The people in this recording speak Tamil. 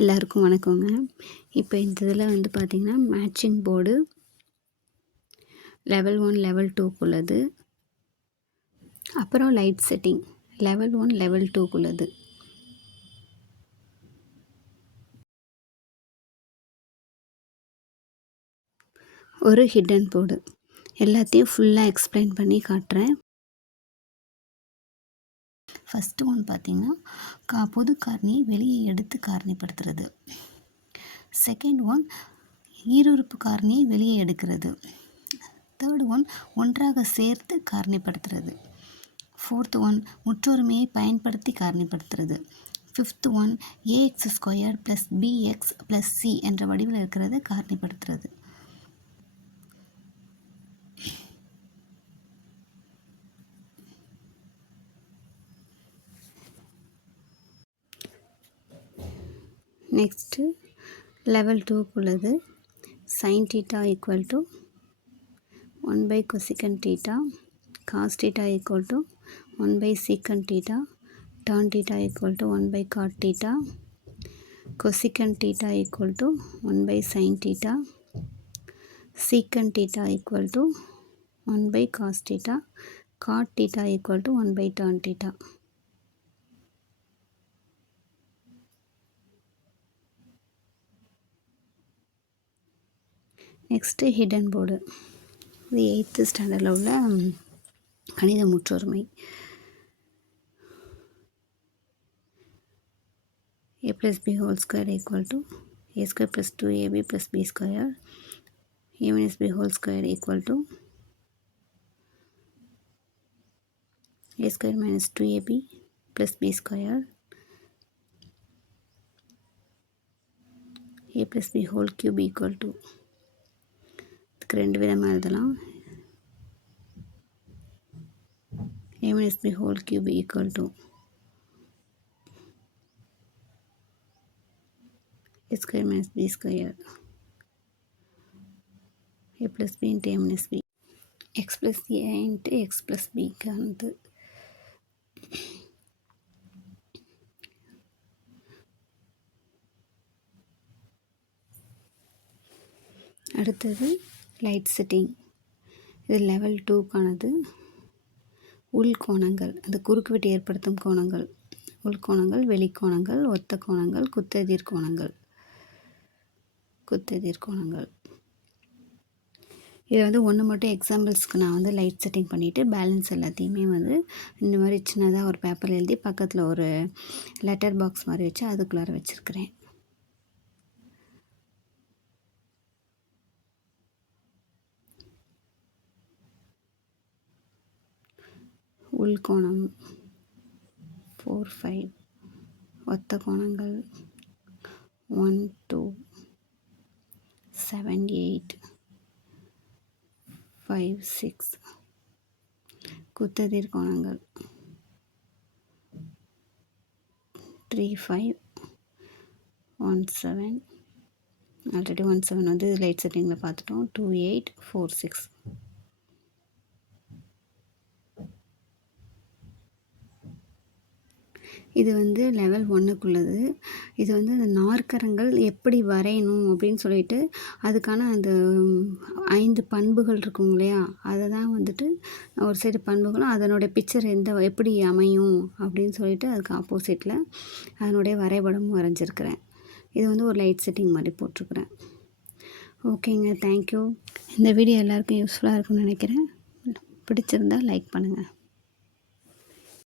எல்லாருக்கும் வணக்கங்க. இப்போ இந்த இதில் வந்து பார்த்திங்கன்னா மேட்சிங் போர்டு லெவல் 1 லெவல் 2க்குள்ளது, அப்புறம் லைட் செட்டிங் லெவல் 1 லெவல் 2க்குள்ளது. ஒரு ஹிடன் போர்டு எல்லாத்தையும் ஃபுல்லாக எக்ஸ்பிளைன் பண்ணி காட்டுறேன். ஃபஸ்ட்டு ஒன் பார்த்திங்கன்னா பொது காரணியை வெளியே எடுத்து காரணிப்படுத்துறது. செகண்ட் ஒன் ஈருறுப்பு காரணியை வெளியே எடுக்கிறது. தேர்ட் ஒன் ஒன்றாக சேர்த்து காரணிப்படுத்துறது. ஃபோர்த் ஒன் முற்றொருமையை பயன்படுத்தி காரணிப்படுத்துறது. Fifth one ax² + bx + c என்ற வடிவில் இருக்கிறத காரணிப்படுத்துறது. நெக்ஸ்ட்டு லெவல் 2க்குள்ளது sin θ = 1/cosecant θ, cos θ = 1/secant θ, tan θ = 1/cot θ, cosecant θ = 1/sin θ, secant θ = 1/cos θ, cot θ = 1/tan θ. Next hidden board. இது 8th ஸ்டாண்டர்டில் உள்ள கணித முற்றொருமை. a + b² = a² + 2ab + b², a - b² = a + b² + c, a² - 2ab + b², a + b³ = இதுக்கு ரெண்டு விதமாக எழுதலாம். a - b³ = a² - b² + a + b × a - b, x + a × x + b க்கானது. அடுத்தது லைட் செட்டிங். இது லெவல் 2க்கானது. உள்கோணங்கள், அந்த குறுக்குவெட்டு ஏற்படுத்தும் கோணங்கள், உள்கோணங்கள், வெளிக்கோணங்கள், ஒத்த கோணங்கள், குத்தெதிர் கோணங்கள். இதை வந்து ஒன்று மட்டும் எக்ஸாம்பிள்ஸ்க்கு நான் வந்து லைட் செட்டிங் பண்ணிவிட்டு பேலன்ஸ் எல்லாத்தையுமே வந்து இந்த மாதிரி சின்னதாக ஒரு பேப்பர் எழுதி பக்கத்தில் ஒரு லெட்டர் பாக்ஸ் மாதிரி வச்சு அதுக்குள்ளார வச்சுருக்கிறேன். உள்கோணம் 4, 5, ஒத்த கோணங்கள் 1, 2, 7, 8, 5, 6, குத்தெதிர் கோணங்கள் 3, 5, 1, 7. ஆல்ரெடி 1, 7 வந்து லைட் செட்டிங்கில் பார்த்துட்டோம். 2, 8, 4, 6. இது வந்து லெவல் 1க்குள்ளது. இது வந்து அந்த நாற்கரங்கள் எப்படி வரையணும் அப்படின்னு சொல்லிட்டு அதுக்கான அந்த 5 பண்புகள் இருக்கும் இல்லையா, அதை தான் வந்துட்டு ஒரு சைடு பண்புகளும் அதனுடைய பிக்சர் எப்படி அமையும் அப்படின்னு சொல்லிட்டு அதுக்கு ஆப்போசிட்டில் அதனுடைய வரைபடமும் வரைஞ்சிருக்கிறேன். இது வந்து ஒரு லைட் செட்டிங் மாதிரி போட்டிருக்கிறேன். ஓகேங்க, தேங்க்யூ. இந்த வீடியோ எல்லாருக்கும் யூஸ்ஃபுல்லாக இருக்கும்னு நினைக்கிறேன். பிடிச்சிருந்தால் லைக் பண்ணுங்கள்.